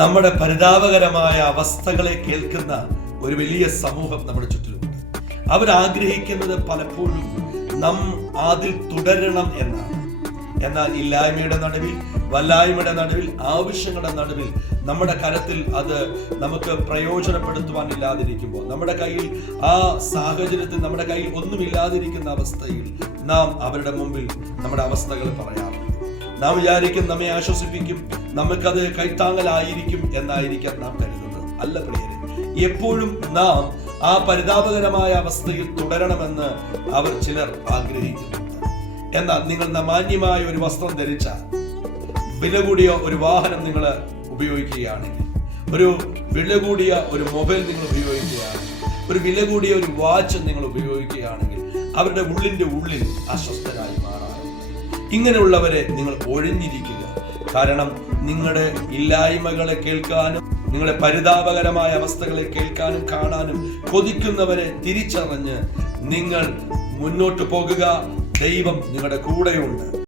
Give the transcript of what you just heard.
നമ്മുടെ പരിതാപകരമായ അവസ്ഥകളെ കേൾക്കുന്ന ഒരു വലിയ സമൂഹം നമ്മുടെ ചുറ്റിലുമുണ്ട്. അവരാഗ്രഹിക്കുന്നത് പലപ്പോഴും നാം അതിൽ തുടരണം എന്നാണ്. എന്നാൽ ഇല്ലായ്മയുടെ നടുവിൽ, വല്ലായ്മയുടെ നടുവിൽ, ആവശ്യങ്ങളുടെ നടുവിൽ നമ്മുടെ കരത്തിൽ അത് നമുക്ക് പ്രയോജനപ്പെടുത്തുവാൻ ഇല്ലാതിരിക്കുമ്പോൾ, നമ്മുടെ കയ്യിൽ ആ സാഹചര്യത്തിൽ നമ്മുടെ കയ്യിൽ ഒന്നുമില്ലാതിരിക്കുന്ന അവസ്ഥയിൽ നാം അവരുടെ മുമ്പിൽ നമ്മുടെ അവസ്ഥകൾ പറയാറുണ്ട്. നാം വിചാരിക്കും നമ്മെ ആശ്വസിപ്പിക്കും, നമുക്കത് കൈത്താങ്ങലായിരിക്കും എന്നായിരിക്കാം നാം കരുതുന്നത്. അല്ല പ്രിയരെ, എപ്പോഴും നാം ആ പരിതാപകരമായ അവസ്ഥയിൽ തുടരണമെന്ന് അവർ ചിലർ ആഗ്രഹിക്കുന്നുണ്ട്. എന്നാൽ നിങ്ങൾ മാന്യമായ ഒരു വസ്ത്രം ധരിച്ചാൽ, വില കൂടിയ ഒരു വാഹനം നിങ്ങൾ ഉപയോഗിക്കുകയാണെങ്കിൽ, ഒരു വില കൂടിയ ഒരു മൊബൈൽ നിങ്ങൾ ഉപയോഗിക്കുകയാണെങ്കിൽ, ഒരു വില കൂടിയ ഒരു വാച്ച് നിങ്ങൾ ഉപയോഗിക്കുകയാണെങ്കിൽ, അവരുടെ ഉള്ളിന്റെ ഉള്ളിൽ അസ്വസ്ഥരായി മാറാറുണ്ട്. ഇങ്ങനെയുള്ളവരെ നിങ്ങൾ ഒഴിഞ്ഞിരിക്കുക. കാരണം നിങ്ങളുടെ ഇല്ലായ്മകളെ കേൾക്കാനും നിങ്ങളുടെ പരിതാപകരമായ അവസ്ഥകളെ കേൾക്കാനും കാണാനും കൊതിക്കുന്നവരെ തിരിച്ചറിഞ്ഞ് നിങ്ങൾ മുന്നോട്ട് പോകുക. ദൈവം നിങ്ങളുടെ കൂടെയുണ്ട്.